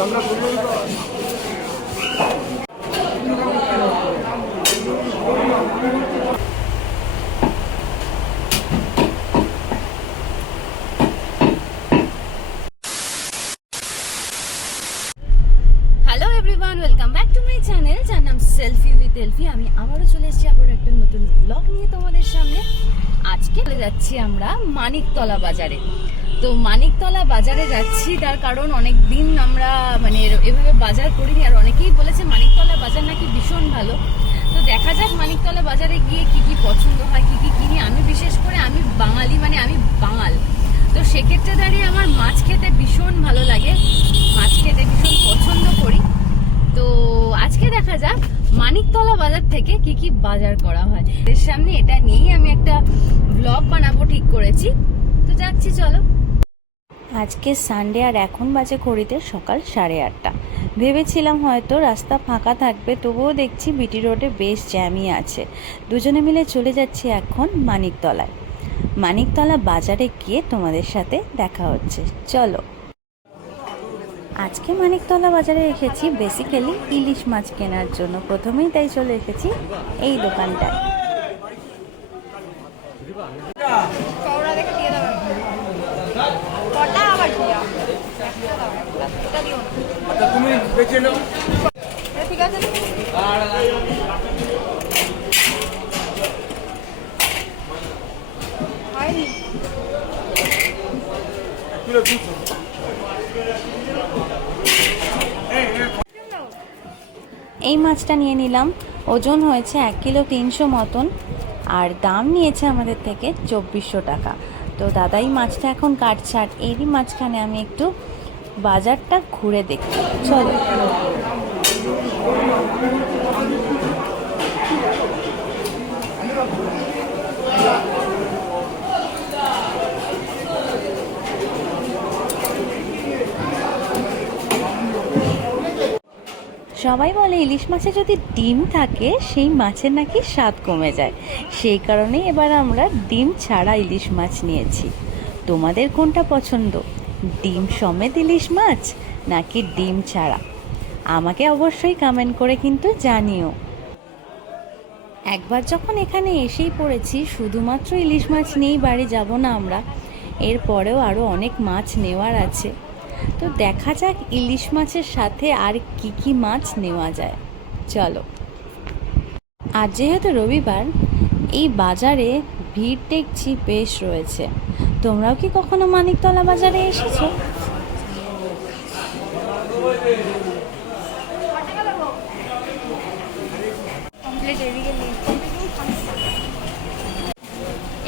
Everyone, welcome back to my channel, যার নাম selfie with এলফি। আমি আবারও চলে এসেছি আবার একটা নতুন ব্লগ নিয়ে তোমাদের সামনে। আজকে চলে যাচ্ছি আমরা মানিকতলা বাজারে। তো মানিকতলা বাজারে যাচ্ছি তার কারণ অনেক দিন আমরা মানে এভাবে বাজার করিনি, আর অনেকেই বলেছে মানিকতলা বাজার নাকি ভীষণ ভালো। তো দেখা যাক মানিকতলা বাজারে গিয়ে কি কি পছন্দ হয়, কি কি কিনি। আমি বিশেষ করে আমি বাঙালি, মানে আমি বাঙাল, তো সেক্ষেত্রে দাঁড়িয়ে আমার মাছ খেতে ভীষণ ভালো লাগে, মাছ খেতে ভীষণ পছন্দ করি। তো আজকে দেখা যাক মানিকতলা বাজার থেকে কি কি বাজার করা হয়। এর সামনে এটা নিয়েই আমি একটা ব্লগ বানাবো ঠিক করেছি, তো যাচ্ছি চলো। আজকে সানডে আর এখন বাজে ঘড়িতে সকাল 8:30। ভেবেছিলাম হয়তো রাস্তা ফাঁকা থাকবে, তবুও দেখছি বিটি রোডে বেশ জ্যামই আছে। দুজনে মিলে চলে যাচ্ছি এখন মানিকতলায়। মানিকতলা বাজারে গিয়ে তোমাদের সাথে দেখা হচ্ছে, চলো। আজকে মানিকতলা বাজারে এসেছি বেসিক্যালি ইলিশ মাছ কেনার জন্য। প্রথমেই তাই চলে এসেছি এই দোকানটায়। ঠিক আছে, এই মাছটা নিয়ে নিলাম, ওজন হয়েছে 1 কিলো 300 মতন, আর দাম নিয়েছে আমাদের থেকে 2400 টাকা। তো দাদাই মাছটা এখন কাটছে, আর এরই মাঝখানে আমি একটু বাজারটা ঘুরে দেখি, চলো। সবাই বলে ইলিশ মাছে যদি ডিম থাকে সেই মাছের নাকি স্বাদ কমে যায়, সেই কারণেই এবার আমরা ডিম ছাড়া ইলিশ মাছ নিয়েছি। তোমাদের কোনটা পছন্দ, ডিম সমেত ইলিশ মাছ নাকি ডিম ছাড়া? আমাকে অবশ্যই কমেন্ট করে কিন্তু জানিও। একবার যখন এখানে এসেই পড়েছি, শুধুমাত্র ইলিশ মাছ নিয়েই বাড়ি যাব না আমরা, এরপরেও আরও অনেক মাছ নেওয়ার আছে। তো দেখা যাক ইলিশ মাছের সাথে আর কি কি মাছ নেওয়া যায়, চলো। আর যেহেতু রবিবার, এই বাজারে ভিড় দেখছি বেশ রয়েছে। তোমরাও কি কখনো মানিকতলা বাজারে এসেছো?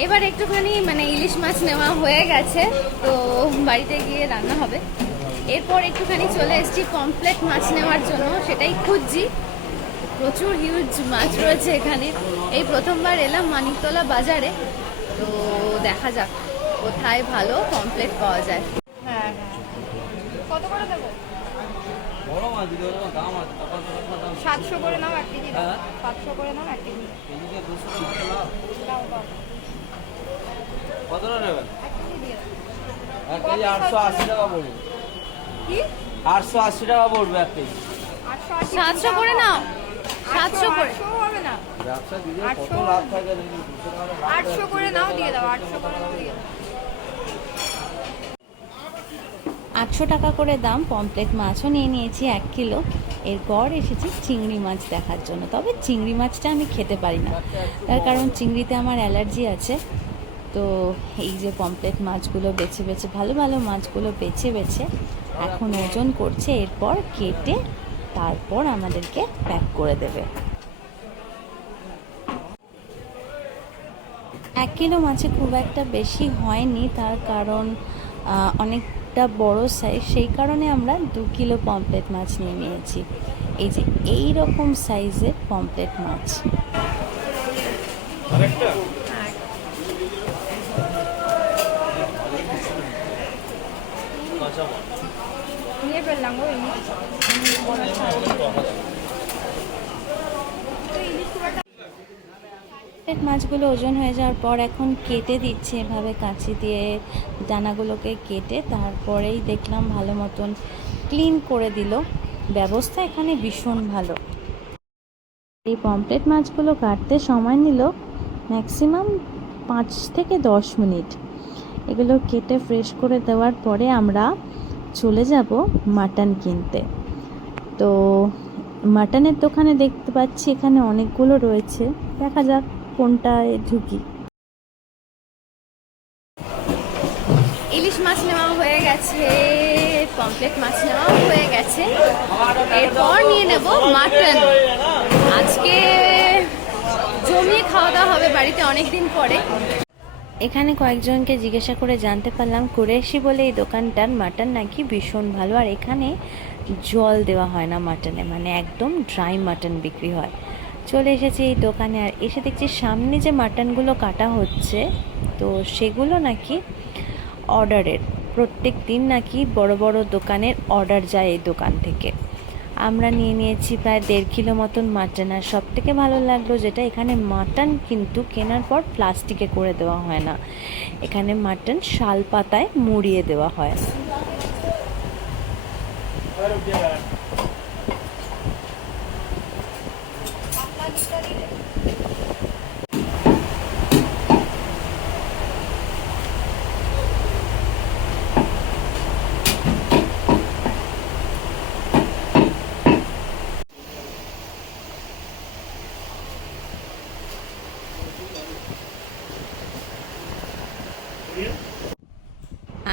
এবার একটুখানি মানে ইলিশ মাছ নেওয়া হয়ে গেছে, তো বাড়িতে গিয়ে রান্না হবে। এরপর একটুখানি চলে এসেছি পমফ্লেট মাছ নেওয়ার জন্য, সেটাই খুঁজছি। প্রচুর হিউজ মাছ রয়েছে এখানে। এই প্রথমবার এলাম মানিকতলা বাজারে, তো দেখা যাক কোথায় ভালো পমফ্লেট পাওয়া যায়। হ্যাঁ হ্যাঁ, কত করে দেবো? 700 করে নাও 1 কেজি। 700 করে নাও 1 কেজি। কতটা নেবেন? 1 কেজি দিয়ে দাও। 1 কেজি 880 টাকা পড়বে। কি? 880 টাকা পড়বে 1 কেজি। 880 700 করে নাও, 700 করে। 800 হবে না। ব্যবসা দিলে কত লাভ থাকে দেখি। 800 করে নাও, দিয়ে দাও। 800 করে নাও, দিয়ে দাও। 800 টাকা করে দাম। পমফ্লেট মাছও নিয়ে নিয়েছি 1 কিলো। এরপর এসেছি চিংড়ি মাছ দেখার জন্য। তবে চিংড়ি মাছটা আমি খেতে পারি না, তার কারণ চিংড়িতে আমার অ্যালার্জি আছে। তো এই যে পমফ্লেট মাছগুলো বেছে বেছে, ভালো ভালো মাছগুলো বেছে বেছে এখন ওজন করছে, এরপর কেটে তারপর আমাদেরকে প্যাক করে দেবে। 1 কিলো মাছে খুব একটা বেশি হয়নি, তার কারণ অনেকটা বড় সাইজ, সেই কারণে আমরা 2 কিলো পমফ্লেট মাছ নিয়ে নিয়েছি। এই যে এই রকম সাইজের পমফ্লেট মাছ। নিয়ে ফেললাম গো ইলিশ। ইলিশ খুব একটা মাছগুলো ওজন হয়ে যাওয়ার পর এখন কেটে দিচ্ছে এভাবে কাঁচি দিয়ে, দানাগুলোকে কেটে তারপরেই দেখলাম ভালো মতন ক্লিন করে দিল। ব্যবস্থা এখানে ভীষণ ভালো। এই পমফ্রেট মাছগুলো কাটতে সময় নিল ম্যাক্সিমাম 5 থেকে 10 মিনিট। এগুলো কেটে ফ্রেশ করে দেওয়ার পরে আমরা চলে যাব মাটন কিনতে। তো মাটনের দোকানে দেখতে পাচ্ছি এখানে অনেকগুলো রয়েছে, দেখা যাক কোনটায় ঢুকি। ইলিশ মাছ নেওয়া হয়ে গেছে, পমফ্রেট মাছ নেওয়া হয়ে গেছে, এরপর নিয়ে নেব মাটন। আজকে জমিয়ে খাওয়া দাওয়া হবে বাড়িতে অনেকদিন পরে। এখানে কয়েকজনকে জিজ্ঞাসা করে জানতে পারলাম কুরেশি বলে এই দোকানটার মাটন নাকি ভীষণ ভালো, আর এখানে জল দেওয়া হয় না মাটনে, মানে একদম ড্রাই মাটন বিক্রি হয়। চলে এসেছি এই দোকানে, আর এসে দেখছি সামনে যে মাটনগুলো কাটা হচ্ছে, তো সেগুলো নাকি অর্ডারের। প্রত্যেক দিন নাকি বড় বড় দোকানের অর্ডার যায় এই দোকান থেকে। আমরা নিয়ে নিয়েছি প্রায় 1.5 কিলো মতন মাটন। আর সব থেকে ভালো লাগলো যেটা, এখানে মাটন কিন্তু কেনার পর প্লাস্টিকে করে দেওয়া হয় না, এখানে মাটন শাল পাতায় মুড়িয়ে দেওয়া হয়।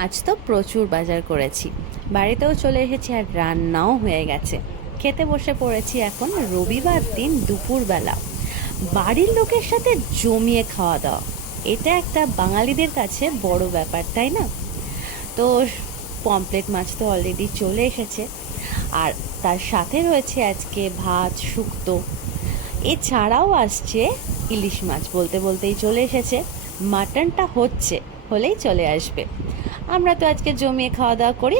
আজ তো প্রচুর বাজার করেছি, বাড়িতেও চলে এসেছি, আর রান্নাও হয়ে গেছে। খেতে বসে পড়েছি এখন রবিবার দিন দুপুরবেলা। বাড়ির লোকের সাথে জমিয়ে খাওয়া দাওয়া, এটা একটা বাঙালিদের কাছে বড় ব্যাপার, তাই না? তো পমফ্রেট মাছ তো অলরেডি চলে এসেছে, আর তার সাথে রয়েছে আজকে ভাত, শুক্তো, এছাড়াও আসছে ইলিশ মাছ। বলতে বলতেই চলে এসেছে, মাটনটা হলেই চলে আসবে। আমরা তো আজকে জমিয়ে খাওয়া দাওয়া করি।